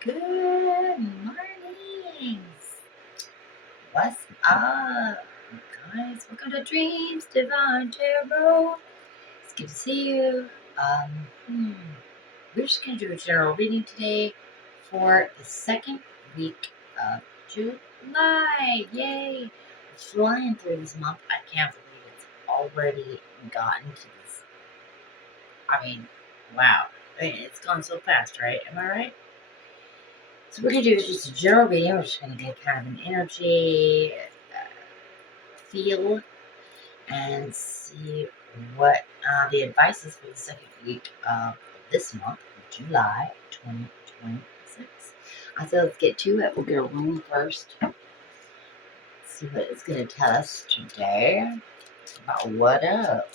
Good morning. What's up, guys? Welcome to Dreams Divine Tarot. It's good to see you. We're just going to do a general reading today for the second week of July. Yay! We're flying through this month. I can't believe it's already gotten to this. Wow. It's gone so fast, right? Am I right? So what we're going to do is just a general reading. We're just going to get kind of an energy feel and see what the advice is for the second week of this month, July 2026. So let's get to it. We'll get a room first. See what it's going to tell us today about what up.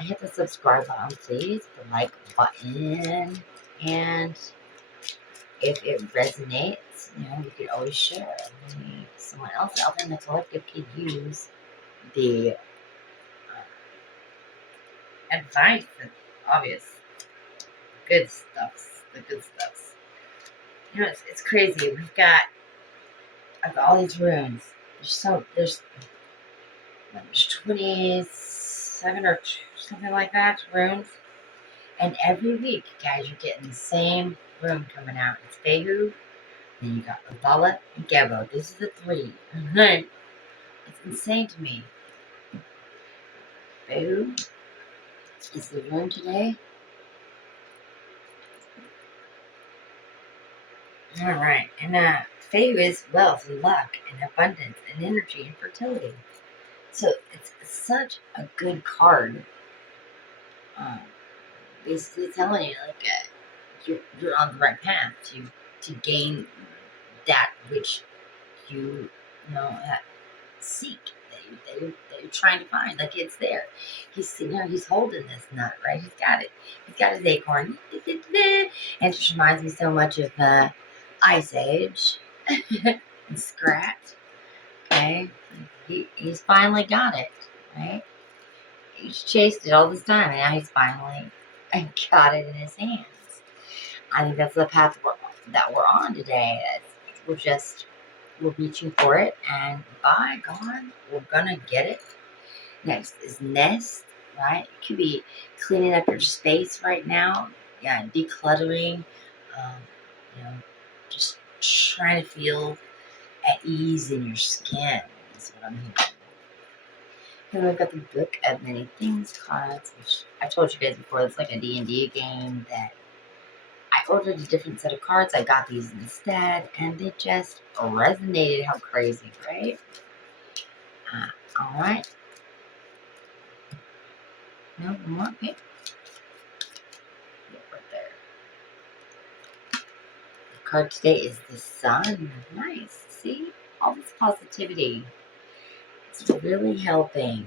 Hit the subscribe button, please. The like button. And if it resonates, you could always share. Maybe someone else out there in the collective could use the advice, the obvious good stuff, the good stuff. It's crazy. I've got all these runes. There's 27 or something like that runes, and every week, guys, you're getting the same rune coming out. It's Fehu. Then you got Avala and Gebo. This is the three. It's insane to me. Fehu is the rune today. Alright, and Fehu is wealth and luck and abundance and energy and fertility. So it's such a good card. Basically telling you, you're on the right path to gain that which you seek, that you're trying to find. Like, it's there. He's sitting there, he's holding this nut, right? He's got it. He's got his acorn. And it just reminds me so much of Ice Age and Scrat. Okay? He's finally got it, right? He's chased it all this time, and now he's finally got it in his hands. I think that's the path that we're on today. We're reaching for it, and by God, we're gonna get it. Next is Nest, right? It could be cleaning up your space right now, decluttering, just trying to feel at ease in your skin. That's what I'm hearing. And we've got the Book of Many Things cards, which I told you guys before. It's like a D&D game that I ordered a different set of cards. I got these instead, and they just resonated. How crazy, right? All right. No more. Okay. Right there. The card today is the Sun. Nice. See? All this positivity. It's really helping.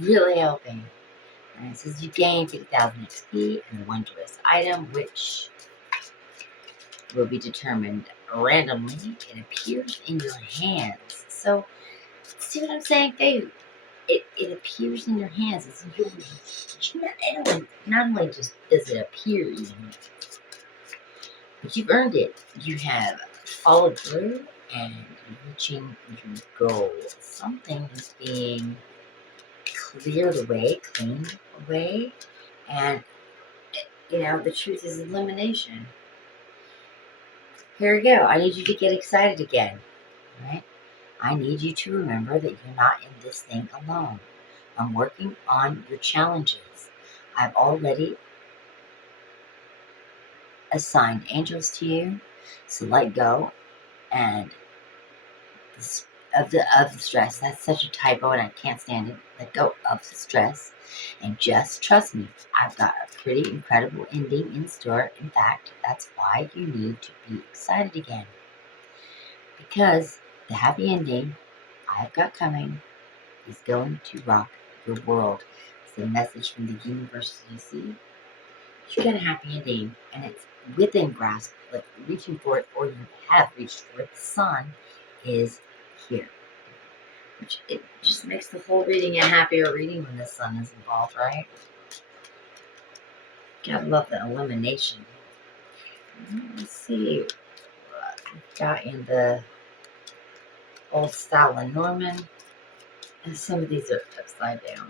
And it says you gain 50,000 XP and 1 choice item, which will be determined randomly. It appears in your hands. So, see what I'm saying, Faye? It appears in your hands. It's yours. Not only just does it appear in your hands, but you've earned it. You have followed through and you're reaching your goal. Something is being cleared away, cleaned away, and the truth is elimination. Here we go. I need you to get excited again, right? I need you to remember that you're not in this thing alone. I'm working on your challenges. I've already assigned angels to you, so let go and of the stress. That's such a typo, and I can't stand it. Let go of the stress, and just trust me. I've got a pretty incredible ending in store. In fact, that's why you need to be excited again, because the happy ending I've got coming is going to rock your world. It's the message from the universe. You see, you get a happy ending, and it's within grasp, like reaching for it, or you have reached for it. The Sun is here, which it just makes the whole reading a happier reading when the Sun is involved, right? Gotta love the elimination Let's see what we've got in the old style Lanormand. And some of these are upside down.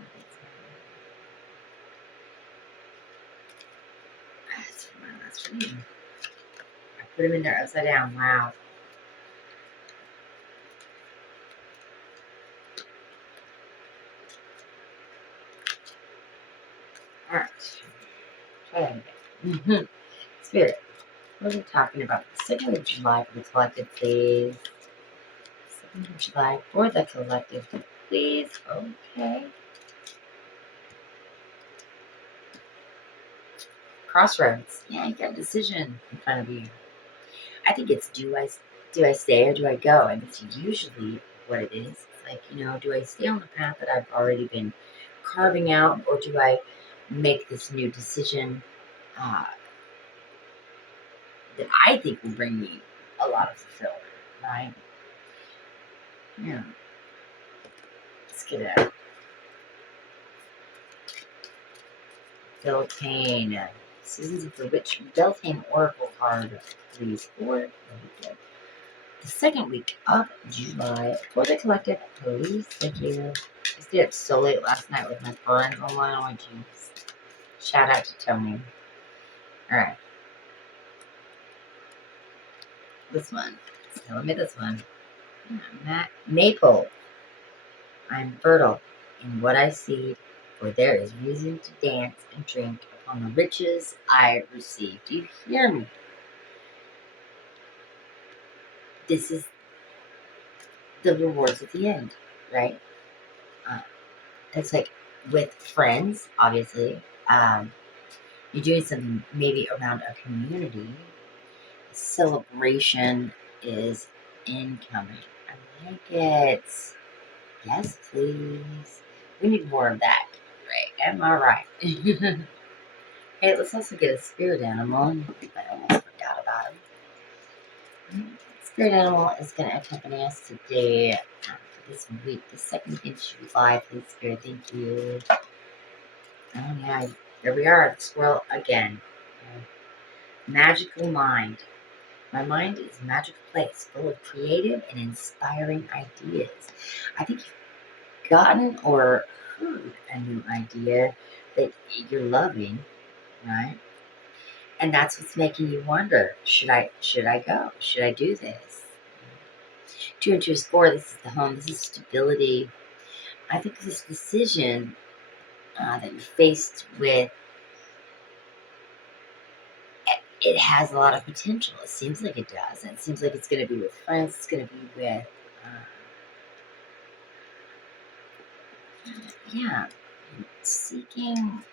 That's for my last reading. I put them in there upside down. Wow. Alright. Try that again. Spirit, what are we talking about? The 2nd of July for the collective, please. 2nd of July for the collective, please. Okay. Crossroads. Yeah, you got a decision in front of you. I think it's do I stay or do I go? And it's usually what it is. It's like, do I stay on the path that I've already been carving out, or do I make this new decision uh, that I think will bring me a lot of fulfillment, right? Yeah. Let's get it out. Beltane. Seasons of the Witch. Beltane Oracle card, please. For the 2nd week of July for the collective, please. Thank you. I stayed up so late last night with my friends online. Oh my jeez. Shout out to Temu. Alright. This one. Tell me this one. Maple. I'm fertile in what I see, for there is reason to dance and drink upon the riches I receive. Do you hear me? This is the rewards at the end, right? It's like with friends, obviously. You're doing something maybe around a community. Celebration is incoming. I like it. Yes, please. We need more of that. Right? Am I right? Hey, let's also get a spirit animal. I almost forgot about him. Spirit animal is going to accompany us today for this week, the 2nd in July. Please, Spirit, thank you. Oh, yeah, here we are, the squirrel again. Magical mind. My mind is a magical place full of creative and inspiring ideas. I think you've gotten or heard a new idea that you're loving, right? And that's what's making you wonder, should I go? Should I do this? 2 and 2 is 4. This is the home. This is stability. I think this decision that you're faced with, it has a lot of potential. It seems like it does. And it seems like it's going to be with friends. It's going to be with, seeking.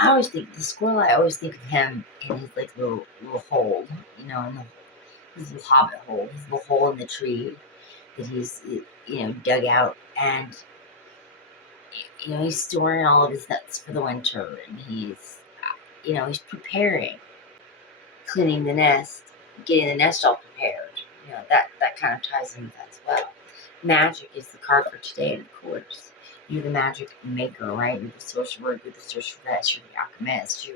I always think the squirrel. I always think of him in his like little hole, in his little hobbit hole, his little hole in the tree that he's dug out, and he's storing all of his nuts for the winter, and he's preparing, cleaning the nest, getting the nest all prepared. That kind of ties in with that as well. Magic is the card for today, and of course, you're the magic maker, right? You're the sorcerer, you're the sorceress, you're the alchemist.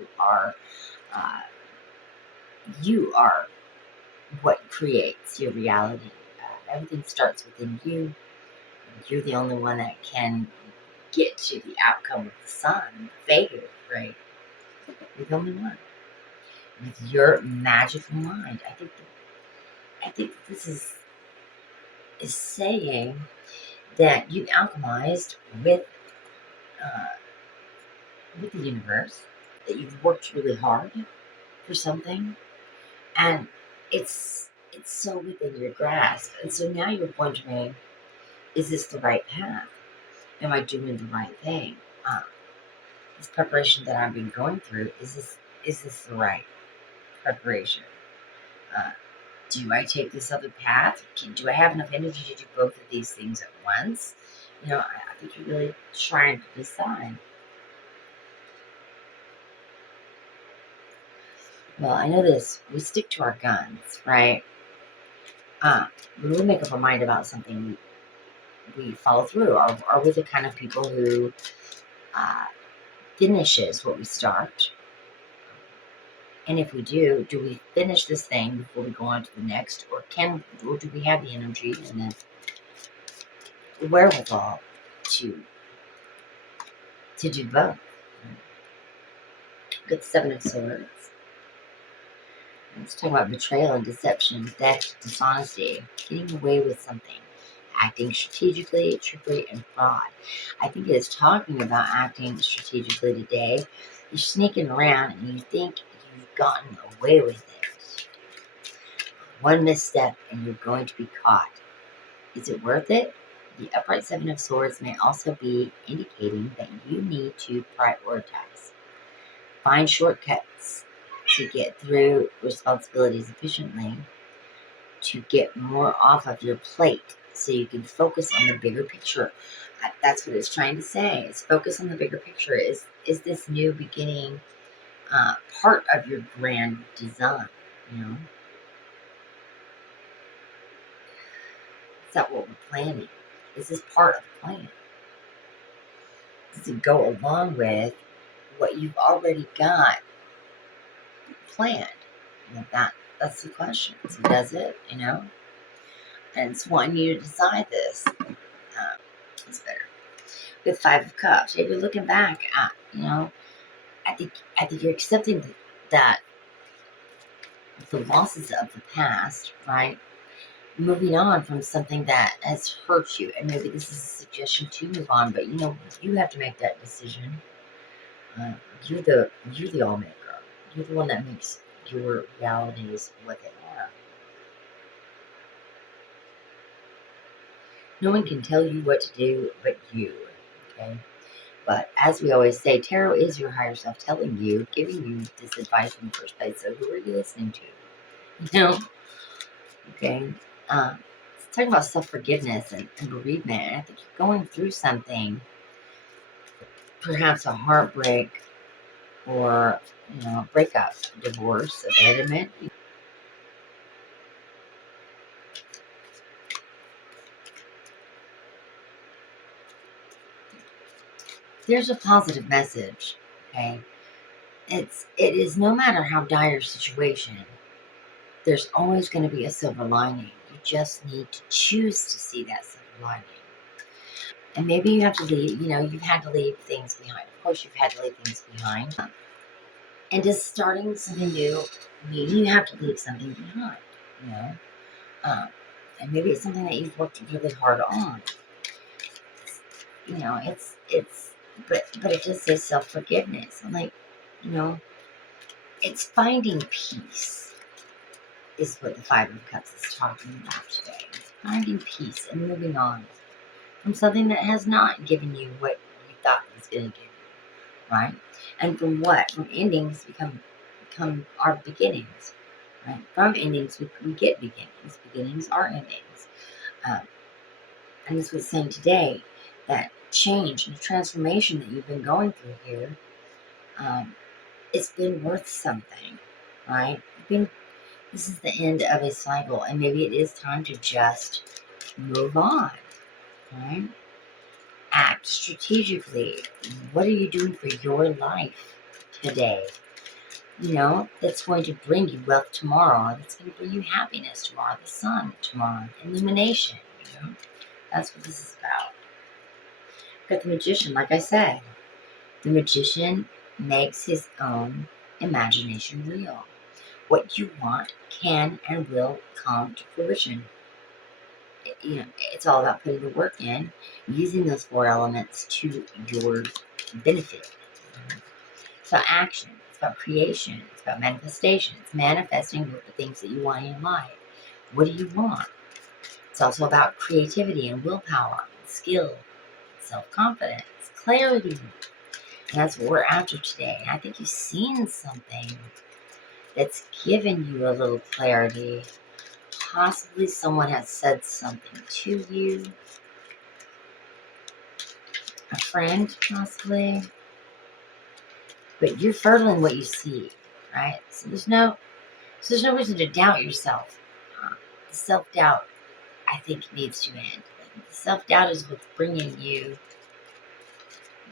You are what creates your reality. Everything starts within you. You're the only one that can get to the outcome of the sun, faded, right? You're the only one. With your magical mind. I think this is saying that you alchemized with the universe, that you've worked really hard for something, and it's so within your grasp. And so now you're wondering, is this the right path? Am I doing the right thing? This preparation that I've been going through, is this the right preparation? Do I take this other path? Do I have enough energy to do both of these things at once? I think you're really trying to decide. Well, I know this. We stick to our guns, right? When we make up our mind about something, we follow through? Are we the kind of people who finishes what we start? And if we do we finish this thing before we go on to the next, or do we have the energy and the wherewithal to do both? Good Seven of Swords. Let's talk about betrayal and deception, theft, dishonesty, getting away with something, acting strategically, trickery, and fraud. I think it is talking about acting strategically today. You're sneaking around and you think you've gotten away with it. One misstep and you're going to be caught. Is it worth it? The upright Seven of Swords may also be indicating that you need to prioritize. Find shortcuts to get through responsibilities efficiently, to get more off of your plate so you can focus on the bigger picture. That's what it's trying to say. It's focus on the bigger picture. Is this new beginning part of your grand design? You know, is that what we're planning? Is this part of the plan? Does it go along with what you've already got planned? You know, that's the question. So does it? You know, and it's wanting you to decide this. It's better. With Five of Cups, if you're looking back at, you know, I think you're accepting that the losses of the past, right? Moving on from something that has hurt you, and maybe this is a suggestion to move on, but you know, you have to make that decision. You're the all maker. You're the one that makes your realities what they are. No one can tell you what to do but you. Okay. But as we always say, tarot is your higher self telling you, giving you this advice in the first place. So who are you listening to? You know? Okay. Let's talk about self-forgiveness and bereavement. And I think you're going through something, perhaps a heartbreak or, you know, breakup, divorce, abandonment. There's a positive message. Okay. It is no matter how dire your situation, there's always going to be a silver lining. You just need to choose to see that silver lining. And maybe you have to leave, you know, you've had to leave things behind. Of course, you've had to leave things behind. And just starting something new, you have to leave something behind, you know. And maybe it's something that you've worked really hard on. You know, but it just says self-forgiveness. I'm like, you know, it's finding peace is what the Five of Cups is talking about today. Finding peace and moving on from something that has not given you what you thought it was going to give you, right? And from what? From endings become our beginnings, right? From endings we get beginnings. Beginnings are endings. And this was saying today that change and transformation that you've been going through here, it's been worth something, right? This is the end of a cycle, and maybe it is time to just move on, right? Act strategically. What are you doing for your life today? You know, that's going to bring you wealth tomorrow. That's going to bring you happiness tomorrow. The sun tomorrow. Illumination. You know, that's what this is about. Got the Magician, like I said. The Magician makes his own imagination real. What you want can and will come to fruition. You know, it's all about putting the work in, using those four elements to your benefit. So action, it's about creation, it's about manifestation, it's manifesting the things that you want in your life. What do you want? It's also about creativity and willpower, and skill, self-confidence, clarity. And that's what we're after today. And I think you've seen something that's given you a little clarity. Possibly someone has said something to you. A friend, possibly. But you're fertile in what you see, right? So there's no reason to doubt yourself. The self-doubt, I think, needs to end. Self-doubt is what's bringing you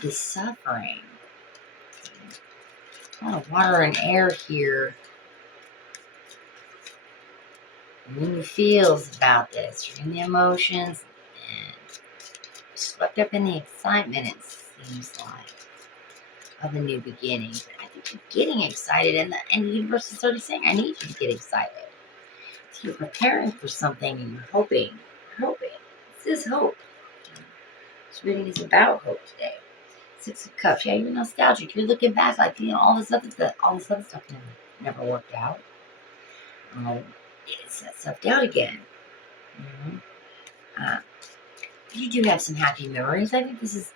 this suffering. A lot of water and air here. Many feels about this. You're in the emotions and swept up in the excitement, it seems like, of a new beginning. But I think you're getting excited, and the universe is already saying, I need you to get excited. So you're preparing for something and you're hoping. This is hope. This reading is about hope today. Six of Cups. Yeah, you're nostalgic. You're looking back like, all this other stuff never worked out. It's that self-doubt again. You do have some happy memories. I think this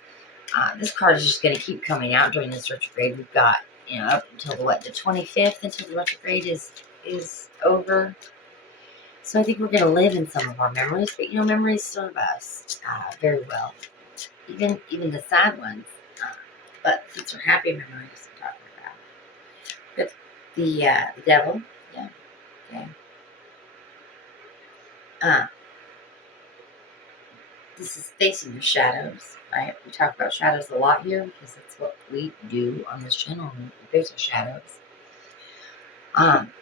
card is just going to keep coming out during this retrograde. We've got, up until the 25th, until the retrograde is over. So I think we're going to live in some of our memories, but memories serve us very well, even the sad ones. But these are happy memories I'm talking about. But the devil, yeah, okay. This is facing your shadows, right? We talk about shadows a lot here because that's what we do on this channel. We face our shadows.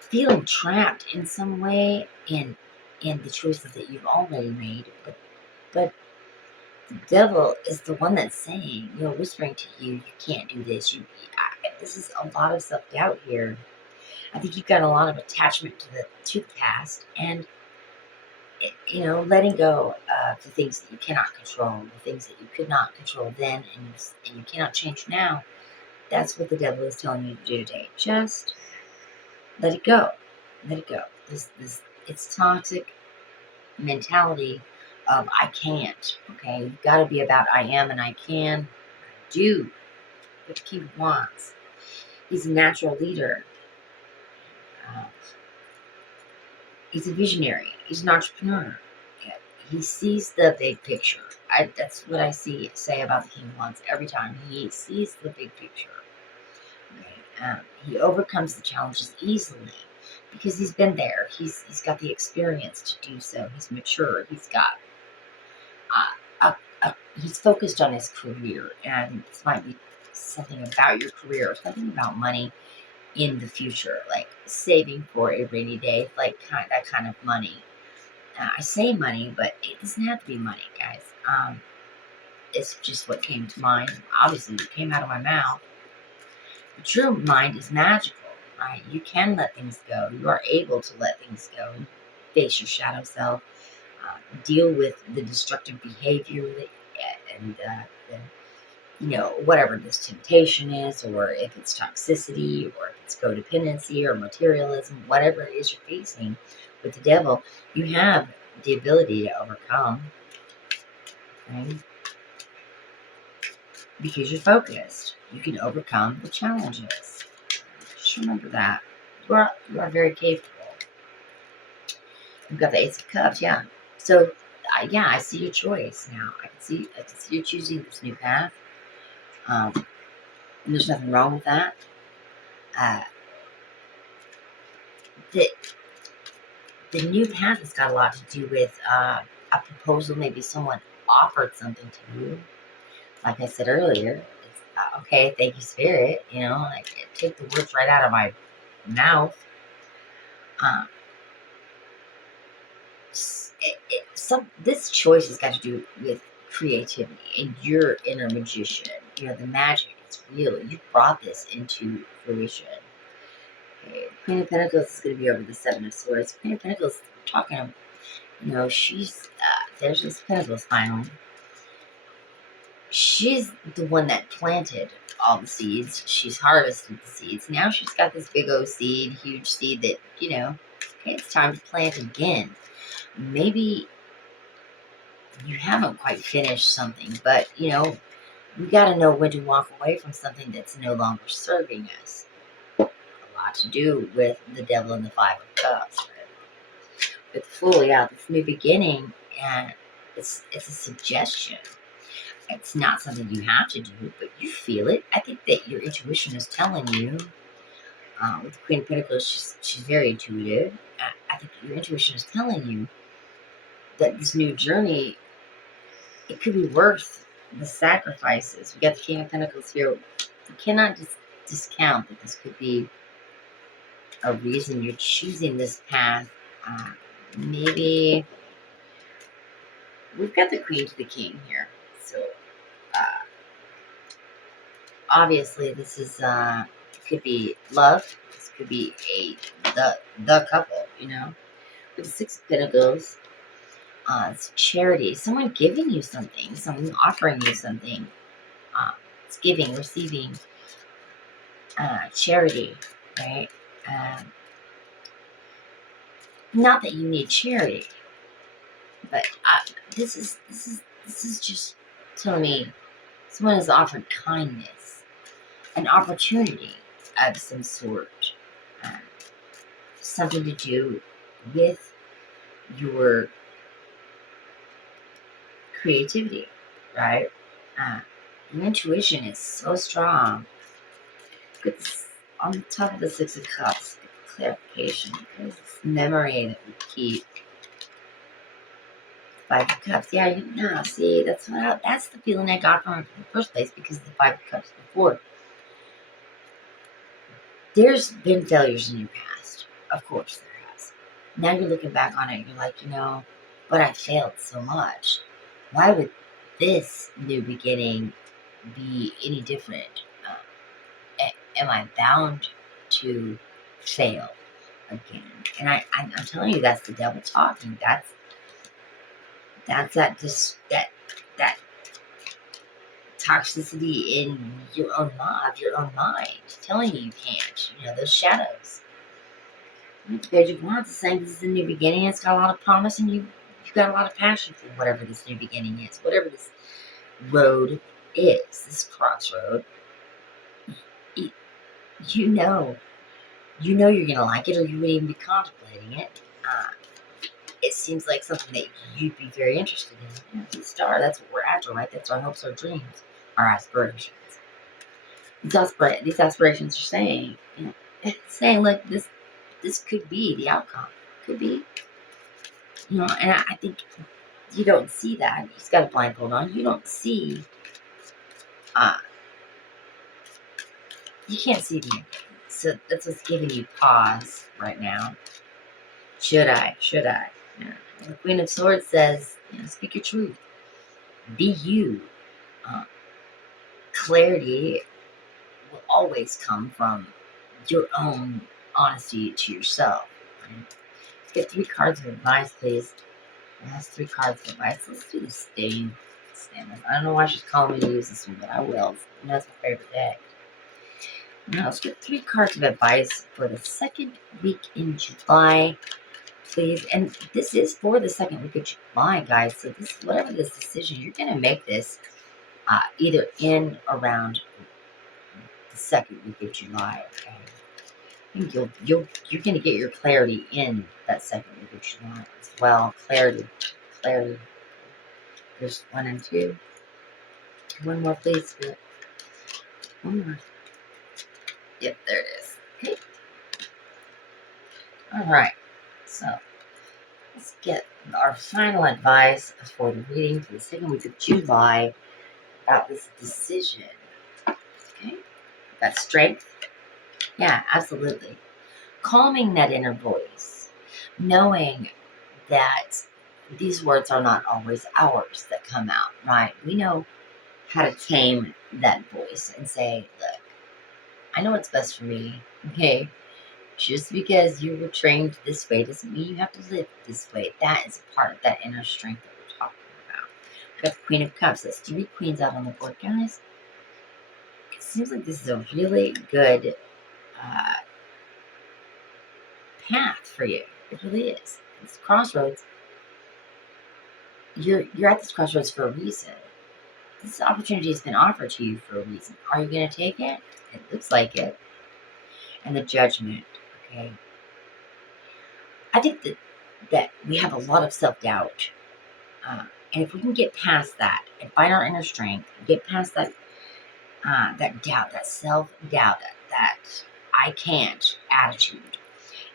Feeling trapped in some way in the choices that you've already made, but the devil is the one that's saying, whispering to you, you can't do this. This is a lot of self-doubt here. I think you've got a lot of attachment to the past, and letting go of the things that you cannot control, the things that you could not control then, and you cannot change now. That's what the devil is telling you to do today. Just let it go. Let it go. It's toxic mentality of I can't. Okay, you've got to be about I am and I can. I do what the king wants. He's a natural leader. He's a visionary. He's an entrepreneur. He sees the big picture. That's what I say about the king wants every time. He sees the big picture. Okay? He overcomes the challenges easily because he's been there. He's got the experience to do so. He's mature. He's got he's focused on his career, and I think this might be something about your career or something about money in the future, like saving for a rainy day, like that kind of money. I say money, but it doesn't have to be money, guys. It's just what came to mind. Obviously, it came out of my mouth. The true mind is magical, right? You can let things go. You are able to let things go and face your shadow self, deal with the destructive behavior and whatever this temptation is, or if it's toxicity, or if it's codependency or materialism, whatever it is you're facing with the devil, you have the ability to overcome, right? Because you're focused. You can overcome the challenges. Just remember that. You are very capable. You've got the Ace of Cups, yeah. So, I see your choice now. I can see you choosing this new path. And there's nothing wrong with that. The new path has got a lot to do with a proposal. Maybe someone offered something to you. Like I said earlier, it's okay, thank you, Spirit. Take the words right out of my mouth. This choice has got to do with creativity and your inner magician. The magic is real. You brought this into fruition. Okay, Queen of Pentacles is going to be over the Seven of Swords. Queen of Pentacles, talking, she's there's this Pentacles finally. She's the one that planted all the seeds. She's harvested the seeds. Now she's got this big old seed, huge seed that, okay, it's time to plant again. Maybe you haven't quite finished something, but, we got to know when to walk away from something that's no longer serving us. A lot to do with the devil and the Five of Cups. Right? With the Fool, this new beginning, and it's a suggestion. It's not something you have to do, but you feel it. I think that your intuition is telling you. With the Queen of Pentacles, she's very intuitive. I think your intuition is telling you that this new journey it could be worth the sacrifices. We got the King of Pentacles here. You cannot just discount that this could be a reason you're choosing this path. Maybe we've got the Queen to the King here. So obviously this is could be love. This could be the couple, you know. With the Six of Pentacles, it's charity. Someone giving you something, someone offering you something. It's giving, receiving, charity, right? Not that you need charity, but this is just telling me someone has offered kindness, an opportunity of some sort, um, something to do with your creativity, right? Your intuition is so strong. Look at this, on the top of the Six of Cups, clarification. There's this memory that we keep. Five of Cups. Yeah, no, see, that's the feeling I got from it in the first place, because of the Five of Cups before. There's been failures in your past. Of course there has. Now you're looking back on it, you're like, but I failed so much. Why would this new beginning be any different? Am I bound to fail again? And I'm telling you, that's the devil talking. That's that toxicity in your own mind, telling you can't. Those shadows. The Page of Wands is saying this is a new beginning. It's got a lot of promise, and you've got a lot of passion for whatever this new beginning is, whatever this road is, this crossroad. You know you're gonna like it, or you wouldn't even be contemplating it. It seems like something that you'd be very interested in. Yeah, the star, that's what we're after, right? That's our hopes, our dreams, our aspirations. These aspirations are saying, it's saying, like, this could be the outcome. Could be. And I think you don't see that. He's got a blindfold on. You don't see, you can't see the end. So that's what's giving you pause right now. Should I? Yeah. The Queen of Swords says, speak your truth. Be you. Clarity will always come from your own honesty to yourself. Right? Let's get 3 cards of advice, please. Last 3 cards of advice. Let's do the stain. I don't know why she's calling me to use this one, but I will. That's my favorite deck. Now let's get 3 cards of advice for the second week in July, please. And this is for the second week of July, guys. So whatever this decision, you're gonna make this either in around the second week of July. Okay. I think you're gonna get your clarity in that second week of July as well. Clarity. There's 1 and 2. One more, please. One more. Yep, there it is. Okay. All right. So let's get our final advice for the reading for the second week of July about this decision. Okay. Got strength. Yeah, absolutely. Calming that inner voice. Knowing that these words are not always ours that come out, right? We know how to tame that voice and say, look, I know what's best for me, okay? Just because you were trained this way doesn't mean you have to live this way. That is a part of that inner strength that we're talking about. We've got the Queen of Cups. That's 3 queens out on the board, guys. It seems like this is a really good path for you. It really is. It's crossroads. You're at this crossroads for a reason. This opportunity has been offered to you for a reason. Are you going to take it? It looks like it. And the Judgment. Okay. I think that we have a lot of self-doubt. And if we can get past that and find our inner strength, get past that doubt, that self-doubt, that I can't attitude,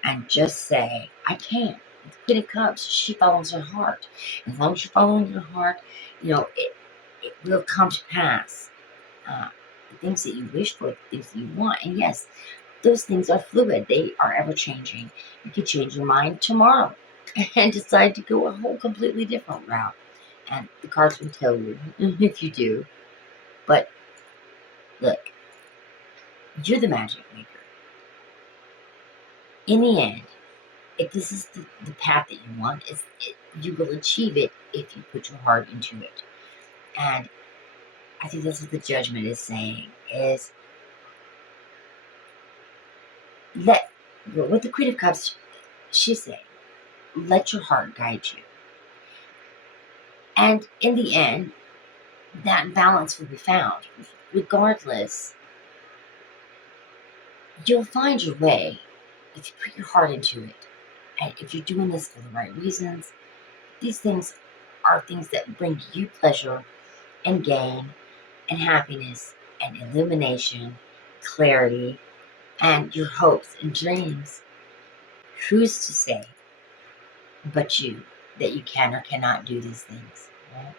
and just say, I can. The Queen of Cups, she follows her heart. As long as you're following your heart, it will come to pass. The things that you wish for, the things that you want. And yes, those things are fluid. They are ever changing. You could change your mind tomorrow and decide to go a whole completely different route. And the cards will tell you if you do. But look, you're the magic maker. In the end, if this is the path that you want, you will achieve it if you put your heart into it. And I think that's what the judgment is saying, is what the Queen of Cups, she's saying, let your heart guide you. And in the end, that balance will be found. Regardless, you'll find your way if you put your heart into it. And if you're doing this for the right reasons, these things are things that bring you pleasure and gain and happiness and illumination, clarity, and your hopes and dreams. Who's to say but you that you can or cannot do these things? Right?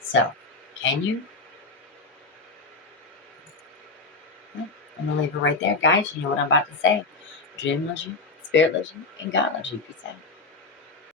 So, can you? Well, I'm going to leave it right there. Guys, you know what I'm about to say. Dream loves you, spirit loves you, and God loves you. Peace out.